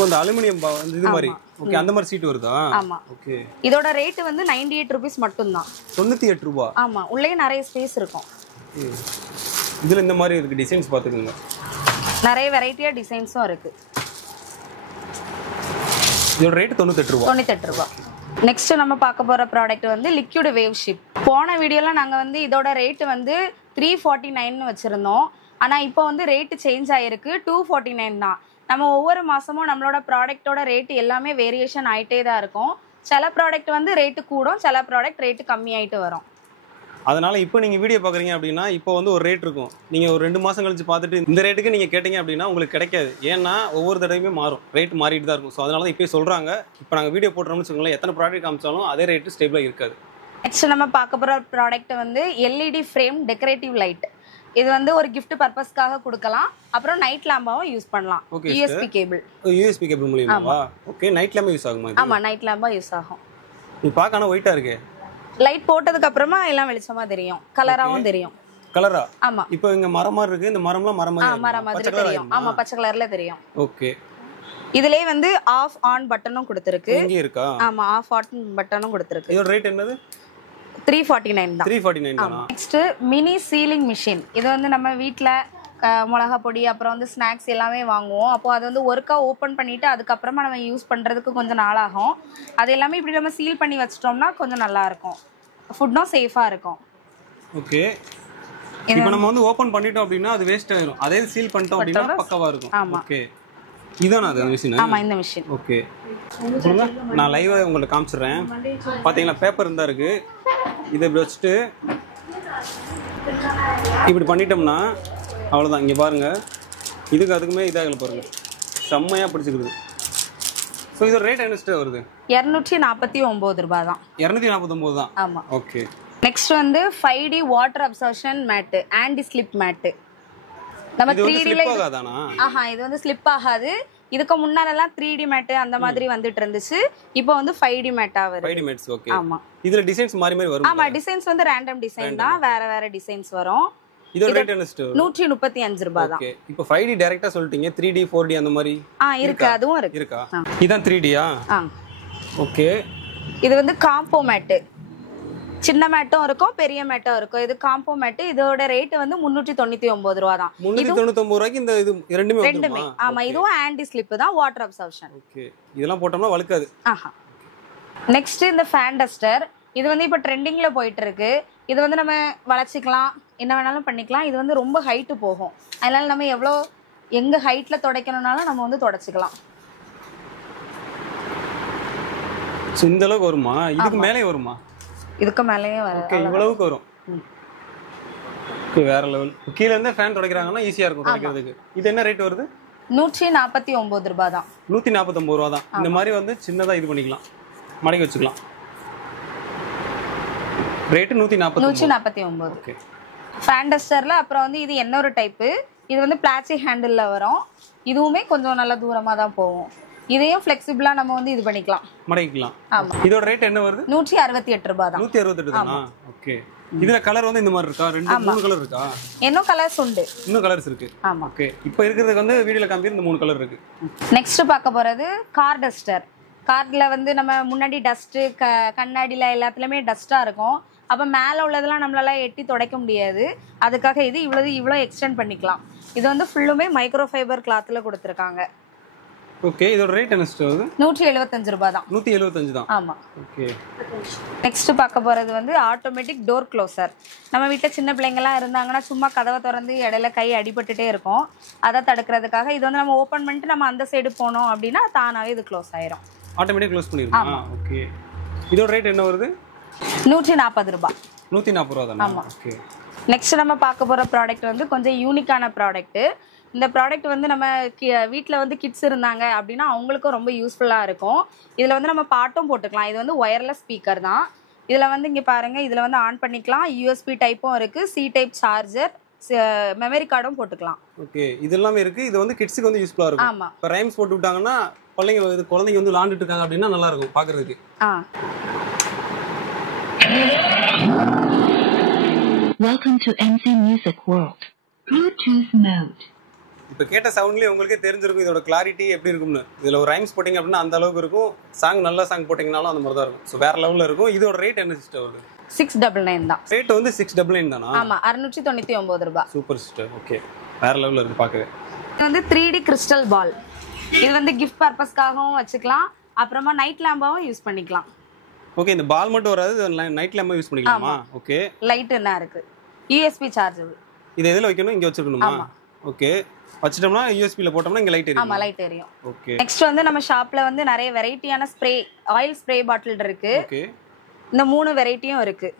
அந்த அலுமினியம் இது மாதிரி. ஓகே, அந்த மாதிரி சீட் வருதா? ஆமா. ஓகே. இதோட ரேட் வந்து 98 ரூபீஸ் மட்டும் தான். 98 ரூபாய். ஆமா, உள்ளே நிறைய ஸ்பேஸ் இருக்கும். இதுல இந்த மாதிரி இருக்கு டிசைன்ஸ் பாத்துக்கோங்க. நிறைய வெரைட்டியா டிசைன்ஸும் இருக்கு. இதோட ரேட் 98 ரூபாய். 98 ரூபாய். நெக்ஸ்ட் நம்ம பார்க்க போற ப்ராடக்ட் வந்து லிக்விட் வேவ் ஷிப். போன வீடியோல நாங்க வந்து இதோட ரேட் வந்து 349 வச்சிருந்தோம். ஆனா இப்போ வந்து ரேட் சேஞ்ச் ஆயிருக்கு, 249 தான். நம்ம ஒவ்வொரு மாசமும் நம்மளோட ப்ராடக்ட்டோட ரேட் எல்லாமே வேரியேஷன் ஆயிட்டே தான் இருக்கும். சில ப்ராடக்ட் வந்து ரேட்டு கூடும், சில ப்ராடக்ட் ரேட்டு கம்மி ஆயிட்டு வரும். அதனால இப்போ நீங்க வீடியோ பாக்குறீங்க அப்படின்னா இப்போ வந்து ஒரு ரேட் இருக்கும். நீங்க ஒரு 2 மாசம் கழிச்சு பார்த்துட்டு இந்த ரேட்டுக்கு நீங்க கேட்டீங்க அப்படின்னா உங்களுக்கு கிடைக்காது. ஏன்னா ஒவ்வொரு தடவையுமே மாறும், ரேட் மாறிட்டு தான் இருக்கும். ஸோ அதனால தான் இப்போ சொல்றாங்க. இப்போ நாங்கள் வீடியோ போடுறோம்னு வச்சுக்கோங்களேன், எத்தனை ப்ராடக்ட் காமிச்சாலும் அதே ரேட்டு ஸ்டேபிளாக இருக்காது. நெக்ஸ்ட் நம்ம பார்க்க போகிற ப்ராடக்ட் வந்து எல்இடி ஃப்ரேம் டெக்கரேட்டிவ் லைட். இது வந்து ஒரு கிஃப்ட் பர்பஸ்க்காக கொடுக்கலாம். அப்புறம் நைட் லேம்பாவும் யூஸ் பண்ணலாம். USB cable. யூஎஸ்பி கேபிள் மூலமா? ஓகே, நைட் லேம்பா யூஸ் ஆகுமா? ஆமா, நைட் லேம்பா யூஸ் ஆகும். இது பார்க்கணும் ஒயிட்டா இருக்கு. லைட் போட்டதுக்கு அப்புறமா எல்லாம் வெளிச்சமா தெரியும், கலராவும் தெரியும். கலரா? ஆமா. இப்போ இங்க மரம் மாதிரி இருக்கு, இந்த மரம்லாம் மரம் மாதிரி தெரியும். ஆமா, பச்சை கலர்ல தெரியும். ஓகே. இதுலயே வந்து ஆஃப் ஆன் பட்டனும் கொடுத்திருக்கு. இங்க இருக்கா? ஆமா, ஆஃப் ஆன் பட்டனும் கொடுத்திருக்கு. இதோட ரேட் என்னது? 349 தான். 349 தானா? Next mini sealing machine. இது வந்து நம்ம வீட்ல மிளகா பொடி அப்புறம் வந்து ஸ்நாக்ஸ் எல்லாமே வாங்குவோம். அப்போ அது வந்து ஒர்க்கா ஓப்பன் பண்ணிட்டு அதுக்கப்புறமா நம்ம யூஸ் பண்றதுக்கு கொஞ்சம் நாள் ஆகும். அது எல்லாமே இப்படி நம்ம சீல் பண்ணி வச்சிட்டோம்னா கொஞ்சம் நல்லா இருக்கும். ஃபுட்டும் சேஃபா இருக்கும். ஓகே. இப்போ நம்ம வந்து ஓபன் பண்ணிட்டோம் அப்படினா அது வேஸ்ட் ஆயிடும். அதே சீல் பண்ணிட்டோம் அப்படினா பக்கவா இருக்கும். ஓகே. இதானா அந்த மிஷின்? ஆமா இந்த மிஷின். ஓகே. நான் லைவா உங்களுக்கு காமிச்சிடுறேன். பாத்தீங்களா பேப்பர் இருந்தா இருக்கு. இதை இப்படி வச்சுட்டு இப்படி பண்ணிட்டோம்னா அவ்வளோதான். இங்கே பாருங்க, இதுக்கு அதுக்குமே இதாகல பாருங்க, செம்மையாக பிடிச்சிக்கிறது. ஸோ இதோட ரேட் என்ன வருது? 249 ரூபாய் தான். 249 தான். ஆமா. ஓகே. நெக்ஸ்ட் வந்து 5D water absorption mat, anti slip mat. நம்ம 3D ல இது வந்து ஸ்லிப் ஆகாது. இதுக்கு முன்னாலலாம் 3D மேட் அந்த மாதிரி வந்துட்டு இருந்துச்சு. இப்போ வந்து 5D மேட்டா வருது. 5D mats. ஓகே. ஆமா. இதுல டிசைன்ஸ் மாறி மாறி வரும். ஆமா, டிசைன்ஸ் வந்து ரேண்டம் டிசைன் தான், வேற வேற டிசைன்ஸ் வரும். இதோட ரேட் என்ன? 135 ரூபாய் தான். ஓகே. இப்போ 5D டைரக்டா சொல்லிட்டீங்க, 3D 4D அந்த மாதிரி இருக்கு, அதுவும் இருக்கு. இருக்கா? இதான் 3Dயா? ஓகே. இது வந்து காம்போ மேட். சின்ன மேட்டும் இருக்கும், பெரிய மேட்டும் இருக்கும். இது காம்போ மேட். இதோட ரேட் வந்து 399 ரூபாய் தான். 399 ரூபாய்க்கு இந்த இது ரெண்டுமே. ஆமா, இதுவும் ஆன்டி ஸ்லிப் தான், வாட்டர் அப்சர்ப்ஷன். ஓகே. இதெல்லாம் போட்டோம்னா வழுக்காது. நெக்ஸ்ட் இந்த ஃபேன் டஸ்டர். இது வந்து இப்போ ட்ரெண்டிங்ல போயிட்டு இருக்கு. இது வந்து நம்ம வளைச்சிக்கலாம், என்ன வேணாலும் பண்ணிக்கலாம். இது வந்து ரொம்ப ஹைட்டு போகும், அதனால நம்ம எவ்வளோ எங்க ஹைட்ல துடைக்கணும்னாலும் நம்ம வந்து துடைச்சிக்கலாம். இந்த அளவுக்கு வருமா? இதுக்கு மேலே வருமா? இதுக்கு மேலேயே வரும். ஓகே, இவ்வளவுக்கு வரும். வேற லெவல். கீழ இருந்து ஃபேன் துடைக்கறாங்கன்னா ஈஸியா இருக்கும் துடைக்கிறதுக்கு. இது என்ன ரேட் வருது? 149 ரூபாய் தான். 149 ரூபாய் தான். இந்த மாதிரி வந்து சின்னதா இது பண்ணிக்கலாம், மடக்கி வச்சுக்கலாம். ரேட் 149. ஓகே. ஃபேன் டஸ்டர்ல அப்புறம் வந்து இது இன்னொரு டைப். இது வந்து பிளாஸ்டிக் ஹேண்டில்ல வரும். இதுவுமே கொஞ்சம் நல்ல தூரமா தான் போகும். இதையும் ஃப்ளெக்சிபிளா நம்ம வந்து இது பண்ணிக்கலாம், மடக்கிக்கலாம். ஆமா. இதோட ரேட் என்ன வருது? 168 ரூபாய் தான். 168 தானா? ஓகே. இதுல கலர் வந்து இந்த மாதிரி இருக்கா? 2-3 கலர் இருக்கா? இன்னும் கலர்ஸ் உண்டு. இன்னும் கலர்ஸ் இருக்கு. ஆமா. ஓகே. இப்போ இருக்குறதுக்கு வந்து வீடியோல காமிக்கிற இந்த 3 கலர் இருக்கு. நெக்ஸ்ட் பார்க்க போறது கார் டஸ்டர். கார்ல வந்து நம்ம முன்னாடி டஸ்ட், கண்ணாடில எல்லாத்துலயுமே டஸ்டா இருக்கும். அப்ப மேல உள்ளதெல்லாம் நம்மளால எட்டி துடைக்க முடியாது. அதுக்காக இது இவ்வளோ எக்ஸ்டெண்ட் பண்ணிக்கலாம். இது வந்து ஃபுல்லுமே மைக்ரோ ஃபைபர் கிளாத்ல கொடுத்துருக்காங்க. ஓகே. இதோட ரேட் என்ன வருது? 175 ரூபாய் தான். 175 தான். ஆமா. ஓகே. நெக்ஸ்ட் பார்க்க போறது வந்து ஆட்டோமேட்டிக் டோர் க்ளோசர். நம்ம வீட்டில் சின்ன பிள்ளைங்கலாம் இருந்தாங்கன்னா சும்மா கதவை திறந்து இடையில கை அடிபட்டுட்டே இருக்கும். அதை தடுக்கிறதுக்காக இது வந்து நம்ம ஓப்பன் பண்ணிட்டு நம்ம அந்த சைடு போனோம் அப்படின்னா தானாவே இது க்ளோஸ் ஆயிரும். ஆட்டோமேட்டிக் க்ளோஸ் பண்ணிருமா? ஓகே. இதோட ரேட் என்ன வருது? 140 ரூபாய். 140 ரூபாய் தானா? ஓகே. நெக்ஸ்ட் நம்ம பார்க்க போற ப்ராடக்ட் வந்து கொஞ்சம் யூனிக்கான ப்ராடக்ட். இந்த ப்ராடக்ட் வந்து நம்ம வீட்டில் வந்து கிட்ஸ் இருந்தாங்க அப்படின்னா அவங்களுக்கும் ரொம்ப யூஸ்ஃபுல்லாக இருக்கும். இதில் வந்து நம்ம பாட்டும் போட்டுக்கலாம். இது வந்து ஒயர்லெஸ் ஸ்பீக்கர் தான். இதில் வந்து இங்கே பாருங்கள், இதில் வந்து ஆன் பண்ணிக்கலாம். யூஎஸ்பி டைப்பும் இருக்குது, சி டைப் சார்ஜர், மெமரி கார்டும் போட்டுக்கலாம். ஓகே. இது எல்லாமே இருக்குது. இது வந்து கிட்ஸுக்கு வந்து யூஸ்ஃபுல்லாக இருக்கும். ஆமாம். இப்போ ரைம்ஸ் போட்டு விட்டாங்கன்னா குழந்தைங்க வந்து விளாண்டுட்டு இருக்காங்க அப்படின்னா நல்லா இருக்கும் பார்க்குறதுக்கு. Welcome to MC Music World. Bluetooth mode. இப்போ கேட்ட சவுண்ட்லேயே உங்களுக்கே தெரிஞ்சிருக்கும் இதோட கிளாரிட்டி எப்படி இருக்கும்னு. இதில் ஒரு ரைம்ஸ் போட்டிங்க அப்படின்னா அந்த அளவுக்கு இருக்கும். சாங் நல்ல சாங் போட்டிங்கனாலும் அந்த மாதிரி தான் இருக்கும். ஸோ வேற லெவலில் இருக்கும். இதோட ரேட் என்ன சிஸ்டர் வருது? 699 தான். ரேட் வந்து 699 தானா? ஆமாம், 699 ரூபாய். Super sister. ஓகே. வேற லெவலில் இருக்குது பார்க்கவே. இது வந்து 3D கிறிஸ்டல் பால். இது வந்து கிஃப்ட் பர்பஸ்க்காகவும் வச்சுக்கலாம், அப்புறமா நைட் லேம்பாவும் யூஸ் பண்ணிக்கலாம். ஓகே. இந்த பால் மட்டும் வராது, நைட் லேம்பா யூஸ் பண்ணிக்கலாமா? ஓகே. லைட் என்ன இருக்கு, யூஎஸ்பி சார்ஜபிள். இது எதில் வைக்கணும்? இங்கே வச்சிருக்கணுமா? ஓகே. வச்சிட்டோம்னா யூஎஸ்பியில் போட்டோம்னா இங்கே லைட் எரியும். ஆமா, லைட் எரியும். ஓகே. நெக்ஸ்ட் வந்து நம்ம ஷாப்ல வந்து நிறைய வெரைட்டியான ஸ்ப்ரே, ஆயில் ஸ்ப்ரே பாட்டில் இருக்கு. ஓகே. இந்த 3 வெரைட்டியும் இருக்கு.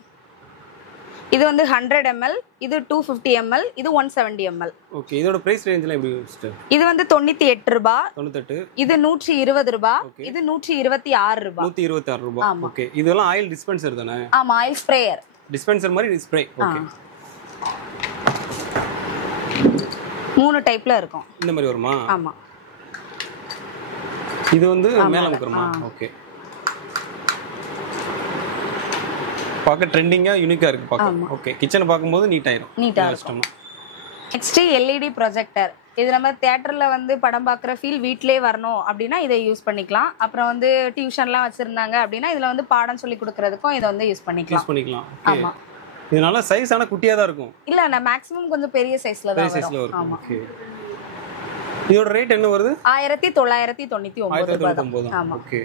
இது வந்து 100 ml, இது 250 ml, இது 170 ml. ஓகே. இதோட பிரைஸ் ரேஞ்ச்ல எப்படி சிஸ்டர்? இது வந்து 98 ரூபாய். 98. இது 120 ரூபாய். இது 126 ரூபாய். 126 ரூபாய். ஓகே. இதெல்லாம் ஆயில் டிஸ்பென்சர் தானே? ஆமா, ஆயில் ஸ்ப்ரேயர். டிஸ்பென்சர் மாதிரி ஸ்ப்ரே. ஓகே. 3 டைப்ல இருக்கும். இந்த மாதிரி வருமா? ஆமா. இது வந்து மேல அமுக்குறமா? ஓகே. பார்க்க ட்ரெண்டிங்கா யூனிக்கா இருக்கு பார்க்க. ஓகே. கிச்சனை பாக்கும்போது நீட் ஆயிரும். நீட்டா இருக்கும். Next LED projector. இது நம்ம தியேட்டர்ல வந்து படம் பார்க்குற ஃபீல் வீட்டிலே வரணும் அப்படின்னா இதை யூஸ் பண்ணிக்கலாம். அப்புறம் வந்து டியூஷன்லாம் வச்சிருந்தாங்க அப்படின்னா இதுல வந்து பாடம் சொல்லி கொடுக்கறதுக்கும் இதை வந்து யூஸ் பண்ணிக்கலாம். ஆமா. இதனால சைஸ் ஆனா குட்டியா தான் இருக்கும். இல்ல நான் மேக்ஸிமம் கொஞ்சம் பெரிய சைஸ்ல தான் வரும். ஆமா. ஓகே. இதோட ரேட் என்ன வருது? 1999 ரூபாய். ஆமா. ஓகே.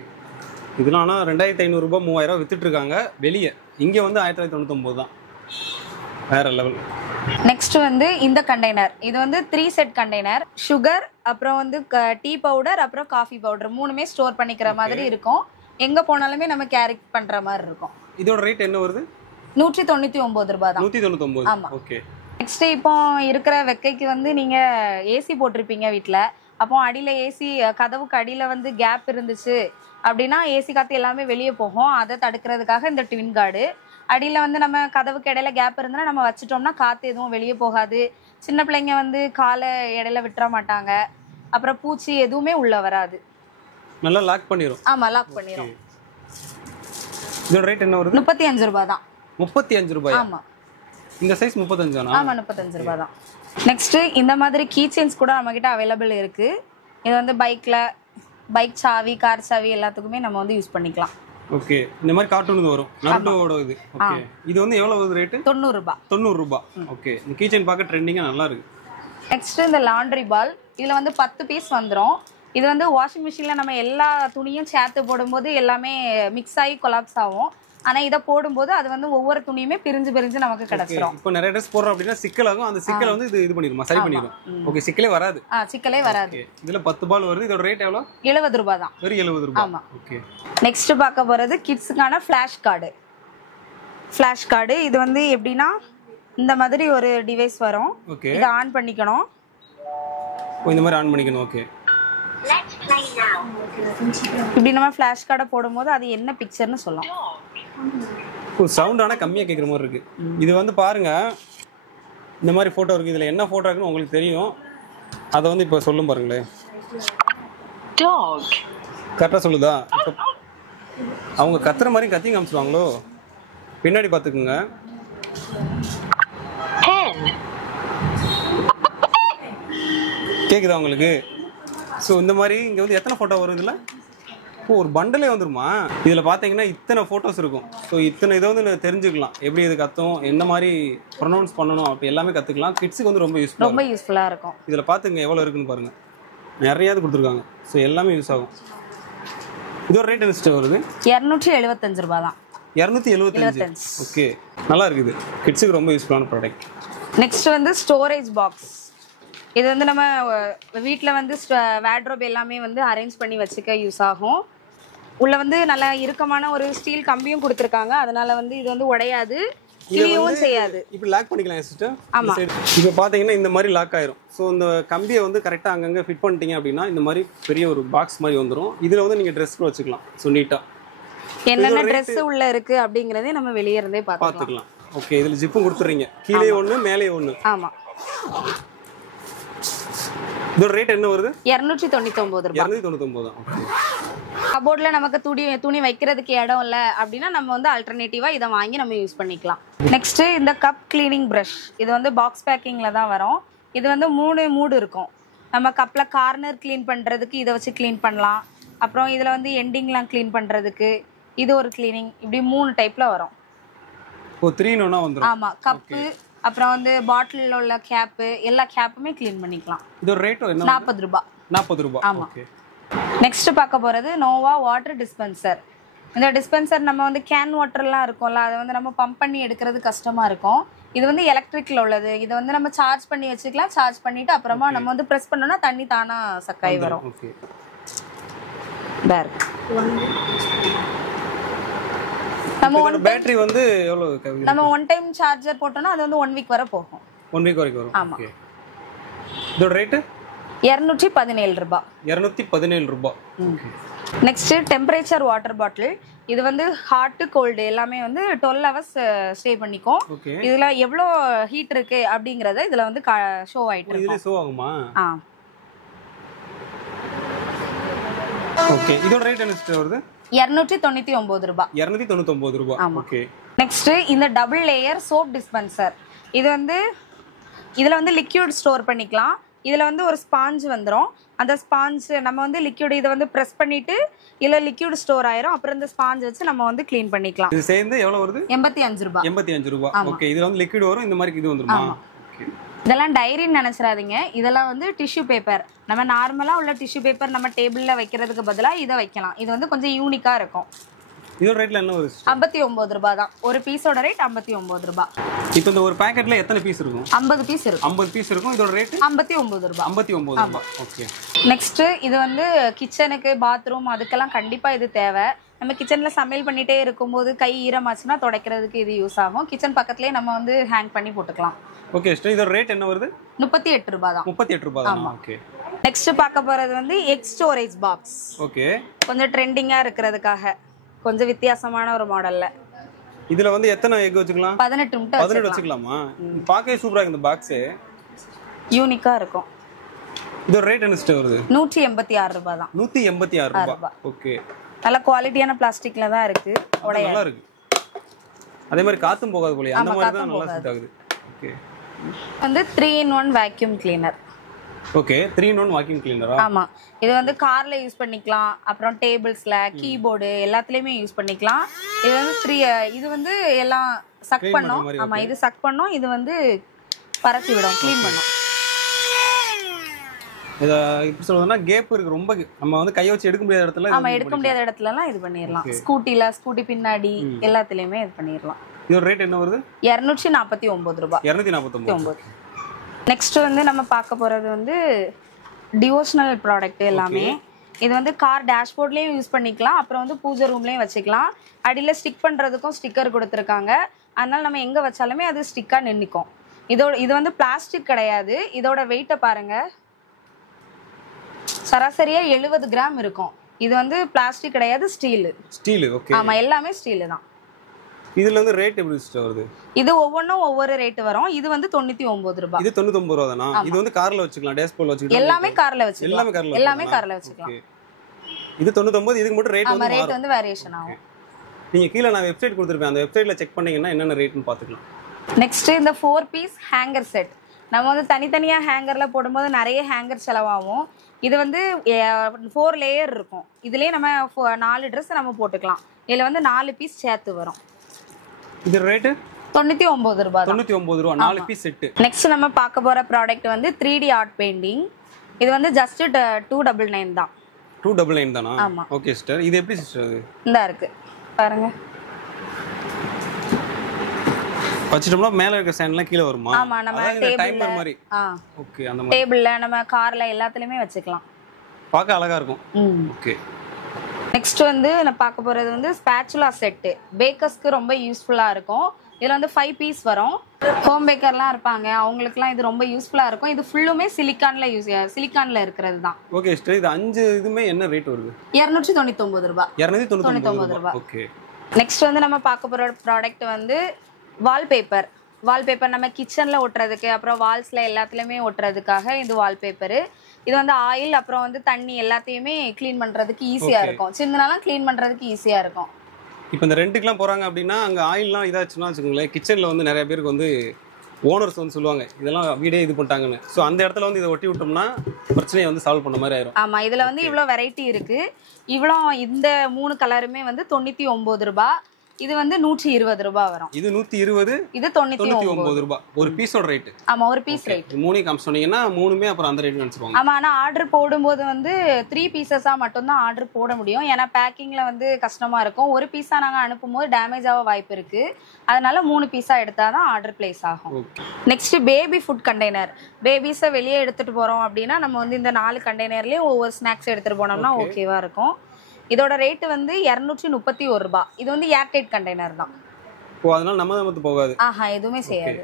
இதெல்லாம் ஆனா 2500 ரூபாய் 3000 வித்துட்டு இருக்காங்க வெளிய. இங்க வந்து 1999 தான். வேற லெவல். நெக்ஸ்ட் வந்து இந்த கண்டெய்னர். இது வந்து 3 செட் கண்டெய்னர். சுகர், அப்புறம் வந்து டீ பவுடர், அப்புறம் காஃபி பவுடர் மூணுமே ஸ்டோர் பண்ணிக்கிற மாதிரி இருக்கும். எங்க போனாலுமே நம்ம கேரி பண்ற மாதிரி இருக்கும். இதோட ரேட் என்ன வருது? 199 ரூபாய் தான். 199. ஆமா. ஓகே. நெக்ஸ்ட் இப்போ இருக்கிற வெக்கைக்கு வந்து நீங்க ஏசி போட்டிருப்பீங்க வீட்ல. அப்போ அடியில ஏசி கதவுக்கு அடியில வந்து கேப் இருந்துச்சு அப்படின்னா ஏசி காத்து எல்லாமே வெளியே போகும். அதை தடுக்கிறதுக்காக இந்த ட்வின் கார்டு. அடியில வந்து நம்ம கதவுக்கு இடையில கேப் இருந்தா நம்ம வச்சுட்டோம்னா காத்து எதுவும் வெளியே போகாது. சின்ன பிள்ளைங்க வந்து காலை இடையில விட்டுற மாட்டாங்க. அப்புறம் பூச்சி எதுவுமே உள்ள வராது. நல்லா லாக் பண்ணிரும். ஆமா, லாக் பண்ணிரும். இதோட ரேட் என்ன வருது? 35 ரூபாய் தான். 35 ரூபாய். ஆமா. இந்த சைஸ் 35 ஆனா? ஆமா, 35 ரூபாய் தான். நெக்ஸ்ட் இந்த மாதிரி கீ செயின்ஸ் கூட நம்ம கிட்ட அவைலபிள் இருக்கு. இது வந்து பைக் சாவி, கார் சாவி எல்லாத்துக்குமே நம்ம வந்து யூஸ் பண்ணிக்கலாம். ஓகே. இந்த மாதிரி கார்ட்டூன் வரும். நருட்டோவோட இது. ஓகே. இது வந்து எவ்வளவு ரேட்? 90 ரூபாய். 90 ரூபாய். ஓகே. இந்த கீ செயின் பார்க்க ட்ரெண்டிங்கா நல்லா இருக்கு. நெக்ஸ்ட் இந்த லாண்ட்ரி பால். இதுல வந்து 10 பீஸ் வந்துரும். இது வந்து வாஷிங் மிஷின்ல நம்ம எல்லா துணியும் சேர்த்து போடும்போது எல்லாமே மிக்ஸ் ஆகி கொலாப்ஸ் ஆகும். ஆனா இத போடும்போது அது வந்து ஒவ்வொரு துணியுமே பிரிஞ்சு நமக்கு கிடைச்சிரும். இப்போ நிறைய ட்ரெஸ் போடுறோம் அப்படினா சிக்கலாகும். அந்த சிக்கலை வந்து இது பண்ணிடுமா, சரி பண்ணிடும். ஓகே. சிக்கலே வராது. சிக்கலே வராது. இதுல 10 பால் வருது. இதோட ரேட் எவ்வளவு? 70 ரூபாய் தான். வெறும் 70 ரூபாய். ஆமா. ஓகே. நெக்ஸ்ட் பார்க்க போறது கிட்ஸ்க்கான ஃபிளாஷ் கார்டு. இது வந்து எப்படின்னா இந்த மாதிரி ஒரு டிவைஸ் வரும். இத ஆன் பண்ணிக்கணும். இந்த மாதிரி ஆன் பண்ணிக்கணும். ஓகே. இப்படி நம்ம ஃபிளாஷ் கார்டை போடும்போது அது என்ன பிக்சர்னு சொல்லும். சவுண்ட் ஆனா கம்மியா கேக்குற மாதிரி இருக்கு. இது வந்து பாருங்க, இந்த மாதிரி போட்டோ இருக்கு. இதுல என்ன போட்டோ இருக்குன்னு உங்களுக்கு தெரியும். அதை வந்து இப்ப சொல்லும் பாருங்களேன். கரெக்டா சொல்லுதா? அவங்க கத்துற மாதிரி கத்தி காமிச்சிருவாங்களோ? பின்னாடி பாத்துக்குங்க. கேக்குதா உங்களுக்கு? ஸோ இந்த மாதிரி இங்கே வந்து எத்தனை ஃபோட்டோ வரும் இதில்? இப்போ ஒரு பண்டலே வந்துருமா? இதில் பார்த்தீங்கன்னா இத்தனை ஃபோட்டோஸ் இருக்கும். ஸோ இத்தனை இதை வந்து தெரிஞ்சுக்கலாம். எப்படி இது கத்தும், என்ன மாதிரி ப்ரொனவுன்ஸ் பண்ணணும், அப்படி எல்லாமே கற்றுக்கலாம். கிட்ஸுக்கு வந்து ரொம்ப யூஸ்ஃபுல்லாக இருக்கும். இதில் பார்த்துங்க எவ்வளோ இருக்குன்னு பாருங்கள். நிறையாவது கொடுத்துருக்காங்க. ஸோ எல்லாமே யூஸ் ஆகும். இதோட ரேட் என்ன வருது? 275 ரூபாய் தான். 275. ஓகே. நல்லா இருக்குது. கிட்ஸுக்கு ரொம்ப யூஸ்ஃபுல்லான ப்ராடக்ட். நெக்ஸ்ட் வந்து ஸ்டோரேஜ் பாக்ஸ். இது வந்து நம்ம வீட்டில் வந்து வேட்ரோப் எல்லாமே வந்து அரேஞ்ச் பண்ணி வச்சுக்க யூஸ் ஆகும். உள்ள வந்து நல்லா இறுக்கமான ஒரு ஸ்டீல் கம்பியும் கொடுத்துருக்காங்க. அதனால வந்து இது வந்து உடையாது, கிளியவும் செய்யாது. இப்போ லாக் பண்ணிக்கலாம் சிஸ்டர். ஆமா. இப்போ பார்த்தீங்கன்னா இந்த மாதிரி லாக் ஆயிரும். ஸோ இந்த கம்பியை வந்து கரெக்டாக அங்கங்கே ஃபிட் பண்ணிட்டீங்க அப்படின்னா இந்த மாதிரி பெரிய ஒரு பாக்ஸ் மாதிரி வந்துடும். இதில் வந்து நீங்கள் ட்ரெஸ் வச்சுக்கலாம். ஸோ நீட்டாக என்னென்ன ட்ரெஸ் உள்ள இருக்கு அப்படிங்கிறதே நம்ம வெளியே இருந்தே பார்த்துக்கலாம். ஓகே. இதில் ஜிப்பும் கொடுத்துறீங்க. கீழே ஒன்று, மேலே ஒன்று. ஆமா. இதோட ரேட் என்ன வருது? 299 ரூபாய். 299 தான். கபோர்ட்ல நமக்கு துணி வைக்கிறதுக்கு இடம் இல்ல அப்படின்னா நம்ம வந்து ஆல்டர்னேட்டிவா இதை வாங்கி நம்ம யூஸ் பண்ணிக்கலாம். நெக்ஸ்ட் இந்த கப் கிளீனிங் பிரஷ். இது வந்து பாக்ஸ் பேக்கிங்ல தான் வரும். இது வந்து 3 மூடு இருக்கும். நம்ம கப்ல கார்னர் கிளீன் பண்றதுக்கு இதை வச்சு கிளீன் பண்ணலாம். அப்புறம் இதுல வந்து எண்டிங்லாம் கிளீன் பண்றதுக்கு இது ஒரு கிளீனிங். இப்படி 3 டைப்ல வரும். ஓ, 3 in 1 வந்துரும். ஆமா. கப்பு, அப்புறம் வந்து பாட்டில்ல உள்ள கேப், எல்லா கேப்புமே க்ளீன் பண்ணிக்கலாம். இதோட ரேட் என்ன? 40 ரூபாய். 40 ரூபாய். ஓகே. நெக்ஸ்ட் பார்க்க போறது நோவா வாட்டர் டிஸ்பென்சர். இந்த டிஸ்பென்சர் நம்ம வந்து கேன் வாட்டர்லாம் இருக்கும்ல, அதை வந்து நம்ம பம்ப் பண்ணி எடுக்கிறது கஷ்டமா இருக்கும். இது வந்து எலக்ட்ரிக்ல உள்ளது. இது வந்து நம்ம சார்ஜ் பண்ணி வச்சுக்கலாம். சார்ஜ் பண்ணிட்டு அப்புறமா நம்ம வந்து பிரஸ் பண்ணோம்னா தண்ணி தானா சக்காய் வரும். ஓகே. பேக் நம்ம பேட்டரி வந்து எவ்வளவு? நம்ம ஒன் டைம் சார்ஜர் போட்டோம்னா அது வந்து 1 வீக் வரை போகும். 1 வீக் வரைக்கும் வரும். ஓகே. இதோட ரேட் 217 ரூபாய். 217 ரூபாய். Okay. Next temperature water bottle. இது வந்து ஹாட் கோல்டு எல்லாமே வந்து 12 ஹவர்ஸ் ஸ்டே பண்ணிக்கும். இதுல எவ்வளவு ஹீட் இருக்கு அப்படிங்கறத இதுல வந்து ஷோ ஆயிட்டு இருக்கு. இதுல ஷோ ஆகுமா? ஓகே. இதோட ரேட் என்ன வருது? 299 ரூபாய். 299 ரூபாய். ஓகே. நெக்ஸ்ட் இந்த டபுள் லேயர் சோப் டிஸ்பென்சர். இது வந்து இதுல வந்து லிக்யூட் ஸ்டோர் பண்ணிக்கலாம். இதுல வந்து ஒரு ஸ்பாஞ்ச் வந்துரும். அந்த ஸ்பாஞ்ச் நம்ம வந்து லிக்யூட் இதை வந்து பிரஸ் பண்ணிட்டு இல்ல லிக்யூட் ஸ்டோர் ஆயிரும். அப்புறம் இந்த ஸ்பாஞ்ச் வச்சு நம்ம வந்து க்ளீன் பண்ணிக்கலாம். இது சேர்ந்து எவ்வளவு வருது? 85 ரூபாய். 85 ரூபாய். ஓகே, இதுல வந்து லிக்விட் வரும், இந்த மாதிரி இது வந்துருமா? ஓகே. இதெல்லாம் டைரின்னு நினைச்சிடாதீங்க. இதெல்லாம் வந்து டிஷ்யூ பேப்பர். நம்ம நார்மலா உள்ள டிஷ்யூ பேப்பர் நம்ம டேபிள்ல வைக்கிறதுக்கு பதிலா இதை வைக்கலாம். இது வந்து கொஞ்சம் யூனிக்கா இருக்கும். இதோட ரேட்ல என்ன வருது? 59 ரூபாய் தான். ஒரு பீஸோட ரேட் 59 ரூபாய். இப்போ இந்த ஒரு பாக்கெட்ல எத்தனை பீஸ் இருக்கும்? 50 பீஸ் இருக்கும். 50 பீஸ் இருக்கும். இதோட ரேட் 59 ரூபாய். 59 ரூபாய். ஓகே. நெக்ஸ்ட் இது வந்து கிச்சனுக்கு பாத்ரூம் அதுக்கெல்லாம் கண்டிப்பா இது தேவை. நம்ம கிச்சன்ல சமையல் பண்ணிட்டே இருக்கும்போது கை ஈரமாச்சுன்னா துடைக்கிறதுக்கு இது யூஸ் ஆகும். கிச்சன் பக்கத்துலயே நம்ம வந்து ஹேங் பண்ணி போட்டுக்கலாம். ஓகே சிஸ்டர், இதோட ரேட் என்ன வருது? 38 ரூபாய் தான். 38 ரூபாய் தான். ஓகே. நெக்ஸ்ட் பார்க்க போறது வந்து எக் ஸ்டோரேஜ் பாக்ஸ். ஓகே. கொஞ்சம் ட்ரெண்டிங்கா இருக்கிறதுக்காக கொஞ்சம் வித்தியாசமான ஒரு மாடல்ல. இதுல வந்து எத்தனை எக் வச்சுக்கலாம்? 18 முட்டை 18 வச்சுக்கலாமா? பாக்கே சூப்பரா இருக்கு இந்த பாக்ஸ். யூனிக்கா இருக்கும். இதோட ரேட் என்ன சிஸ்டர் வருது? 186 ரூபாய் தான். 186 ரூபாய். ஓகே. நல்ல குவாலிட்டியான பிளாஸ்டிக்ல தான் இருக்கு. நல்லா இருக்கு. அதே மாதிரி காத்தும் போகாது போல. அந்த மாதிரி தான் நல்லா செட் ஆகுது. ஓகே. வந்து 3-in-1 vacuum cleaner. Okay, 3-in-1 vacuum கிளீனரா? ஆமா. இது வந்து கார்ல யூஸ் பண்ணிக்கலாம். அப்புறம் டேபிள்ஸ்ல, கீபோர்டு எல்லாத்துலயுமே யூஸ் பண்ணிக்கலாம். இது வந்து இது வந்து எல்லாம் சக் பண்ணும். ஆமா, இது சக் பண்ணும். இது வந்து பரத்தி விடும், க்ளீன் பண்ணும். இத இப்படி சொல்றதுன்னா கேப் இருக்கு ரொம்ப. நம்ம வந்து கை வச்சு எடுக்க முடியாத இடத்துல ஆமா, எடுக்க முடியாத இடத்துல எல்லாம் இது பண்ணிரலாம். ஸ்கூட்டி பின்னாடி எல்லாத்துலயுமே இது பண்ணிரலாம். இதோட ரேட் என்ன வருது? 249 ரூபாய். 249. நெக்ஸ்ட் வந்து நம்ம பார்க்க போறது வந்து டிவோஷனல் ப்ராடக்ட் எல்லாமே. இது வந்து கார் டேஷ்போர்ட்லயும் யூஸ் பண்ணிக்கலாம். அப்புறம் வந்து பூஜை ரூம்லயும் வச்சுக்கலாம். அடியில ஸ்டிக் பண்றதுக்கும் ஸ்டிக்கர் கொடுத்துருக்காங்க. அதனால நம்ம எங்க வச்சாலுமே அது ஸ்டிக்கா நின்னுக்கும். இது வந்து பிளாஸ்டிக் கிடையாது. இதோட வெயிட்ட பாருங்க, சராசரியா 70 கிராம் இருக்கும். இது வந்து பிளாஸ்டிக் கிடையாது, ஸ்டீல். ஓகே. ஆமா, எல்லாமே ஸ்டீல் தான். இதுல வந்து ரேட் எப்படி வருது? இது ஒவ்வொன்றும் ஒவ்வொரு ரேட் வரும். இது வந்து 99 ரூபாய். இது 99 ரூபாய் தானா? இது வந்து கார்ல வச்சுக்கலாம், டேஷ்போர்ட்ல வச்சுக்கலாம். எல்லாமே கார்ல வச்சுக்கலாம். எல்லாமே கார்ல வச்சுக்கலாம். இது 99. இதுக்கு மட்டும் ரேட் வந்து ரேட் வந்து வேரியேஷன் ஆகும். நீங்க கீழ நான் வெப்சைட் கொடுத்திருப்பேன். அந்த வெப்சைட்ல செக் பண்ணீங்கன்னா என்னென்ன ரேட்னு பாத்துக்கலாம். நெக்ஸ்ட் இந்த 4 பீஸ் ஹேங்கர் செட். நம்ம வந்து தனித்தனியா ஹேங்கர்ல போடும்போது நிறைய ஹேங்கர் செலவாகும். இது வந்து 4 லேயர் இருக்கும். இதுலயே நம்ம 4 Dress நம்ம போட்டுக்கலாம். இதுல வந்து 4 பீஸ் சேர்த்து வரும். இது ரேட் 99 ரூபாய். 99 ரூபாய் 4 பீஸ் செட். நெக்ஸ்ட் நம்ம பார்க்க போற ப்ராடக்ட் வந்து 3D ஆர்ட் பெயிண்டிங். இது வந்து ஜஸ்ட் 299 தான். 299 தானா? ஆமா. ஓகே சிஸ்டர், இது எப்படி சிஸ்டர்? இது இந்த இருக்கு பாருங்க. வச்சிட்டோம்னா மேல இருக்க ஸ்டாண்ட்லாம் கீழ வருமா? ஆமா, நம்ம டேபிள்ல மாதிரி. ஓகே, அந்த மாதிரி டேபிள்ல நம்ம கார்ல எல்லாத்துலயுமே வச்சுக்கலாம். பார்க்க அழகா இருக்கும். ஓகே. நெக்ஸ்ட் வந்து நான் பார்க்க போறது வந்து ஸ்பாச்சுலா செட். பேக்கர்ஸ்க்கு ரொம்ப யூஸ்ஃபுல்லா இருக்கும். இதுல வந்து 5 பீஸ் வரும். ஹோம் பேக்கர்லாம் இருப்பாங்க, அவங்களுக்குலாம் இது ரொம்ப யூஸ்ஃபுல்லா இருக்கும். இது ஃபுல்லுமே சிலிக்கான்ல இருக்கிறது தான். ஓகே சிஸ்டர், இது 5 இதுமே என்ன ரேட் வருது? 299 ரூபாய். 299 ரூபாய். ஓகே. நெக்ஸ்ட் வந்து நம்ம பார்க்க போற ப்ராடக்ட் வந்து வால்பேப்பர். நம்ம கிச்சன்ல ஒட்டுறதுக்கு, அப்புறம் வால்ஸ்ல எல்லாத்துலயுமே ஒட்டுறதுக்காக இது வால்பேப்பர். இது வந்து ஆயில் அப்புறம் வந்து தண்ணி எல்லாத்தையுமே க்ளீன் பண்றதுக்கு ஈஸியா இருக்கும். சின்னனாலாம் க்ளீன் பண்றதுக்கு ஈஸியா இருக்கும். இப்போ இந்த ரெண்டுக்குலாம் போறாங்க அப்படின்னா அங்க ஆயில்லாம் இதாச்சுன்னா வச்சுக்கோங்களேன், கிச்சன்ல வந்து நிறைய பேருக்கு வந்து ஓனர்ஸ் வந்து சொல்லுவாங்க இதெல்லாம் வீடே இது பண்ணிட்டாங்கன்னு. ஸோ அந்த இடத்துல வந்து இதை ஒட்டி விட்டோம்னா பிரச்சனையை வந்து சால்வ் பண்ண மாதிரி ஆயிரும். ஆமா, இதுல வந்து இவ்வளோ வெரைட்டி இருக்கு. இந்த 3 கலருமே வந்து 99 ரூபாய். இது வந்து 120 ரூபாய் வரும். இது 120, இது 99 ரூபாய். ஒரு பீஸோட ரேட். ஆமா, ஒரு பீஸ் ரேட். மூணையும் காமிச்சு சொன்னீங்கன்னா மூணுமே அப்புறம் அந்த ரேட் நினைச்சுவாங்க. ஆமா, ஆனா ஆர்டர் போடும்போது வந்து 3 பீசஸா மட்டும் தான் ஆர்டர் போட முடியும். ஏன்னா பேக்கிங்ல வந்து கஷ்டமா இருக்கும். ஒரு பீஸா நாங்க அனுப்பும்போது டேமேஜ் ஆக வாய்ப்பு இருக்கு. அதனால 3 பீஸா எடுத்தாதான் ஆர்டர் பிளேஸ் ஆகும். Next baby food container. பேபிஸை வெளியே எடுத்துட்டு போறோம் அப்படின்னா நம்ம வந்து இந்த 4 கண்டெய்னர்லயும் ஒவ்வொரு ஸ்நாக்ஸ் எடுத்துட்டு போனோம்னா ஓகேவா இருக்கும். இதோட ரேட் வந்து 231 ரூபாய். இது வந்து ஏர்டைட் கண்டெய்னர் தான். அதனால நம்ம போகாது. எதுவுமே செய்யாது,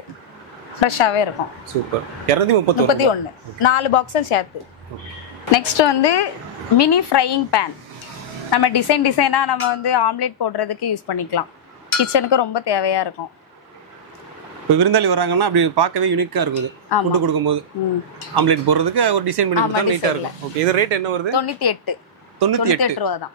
ஃப்ரெஷ்ஷாவே இருக்கும். சூப்பர். 231 4 பாக்ஸும் சேர்த்து. நெக்ஸ்ட் வந்து மினி ஃப்ரையிங் பேன். நம்ம டிசைனா நம்ம வந்து ஆம்லெட் போடுறதுக்கு யூஸ் பண்ணிக்கலாம். கிச்சனுக்கு ரொம்ப தேவையா இருக்கும். இப்போ விருந்தாளி வராங்கன்னா அப்படி பார்க்கவே யூனிக்கா இருக்குது. ஃபுட் கொடுக்கும்போது ஆம்லெட் போடுறதுக்கு ஒரு டிசைன் பண்ணி கொடுத்தா நீட்டா இருக்கும். ஓகே. இது ரேட் என்ன வருது? 98 ரூபாய் தான்.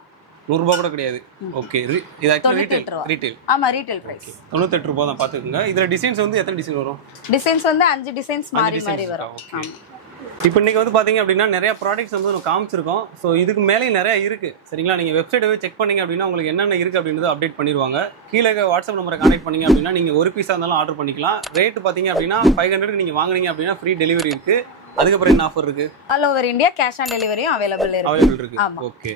100 கூட கிடையாது. ஓகே, இது ஆக்சுவலி ரீட்டைல். ஆமா, ரீட்டைல் பிரைஸ் 98 ரூபாய் தான். பாத்துக்கோங்க. இதுல டிசைன்ஸ் வந்து எத்தனை டிசைன் வரும்? டிசைன்ஸ் வந்து 5 டிசைன்ஸ் மாறி வரும். இப்போ இன்னைக்கு வந்து பாத்தீங்க அப்படின்னா நிறைய ப்ராடக்ட்ஸ் வந்து நம்ம காமிச்சிருக்கோம். ஸோ இதுக்கு மேலே நிறைய இருக்கு சரிங்களா. நீங்க வெப்சைட் போய் செக் பண்ணீங்க அப்படின்னா உங்களுக்கு என்னென்ன இருக்கு அப்படின்றது அப்டேட் பண்ணிடுவாங்க. கீழே வாட்ஸ்அப் நம்பரை கான்டாக்ட் பண்ணீங்க அப்படின்னா நீங்க ஒரு பீஸா இருந்தாலும் ஆர்டர் பண்ணிக்கலாம். ரேட் பாத்தீங்க அப்படின்னா 500 நீங்க வாங்குனீங்க அப்படின்னா ஃப்ரீ டெலிவரி இருக்கு. அதுக்கப்புறம் என்ன ஆஃபர் இருக்கு? All over India cash on டெலிவரியும் அவைலபிள் இருக்கு. ஓகே.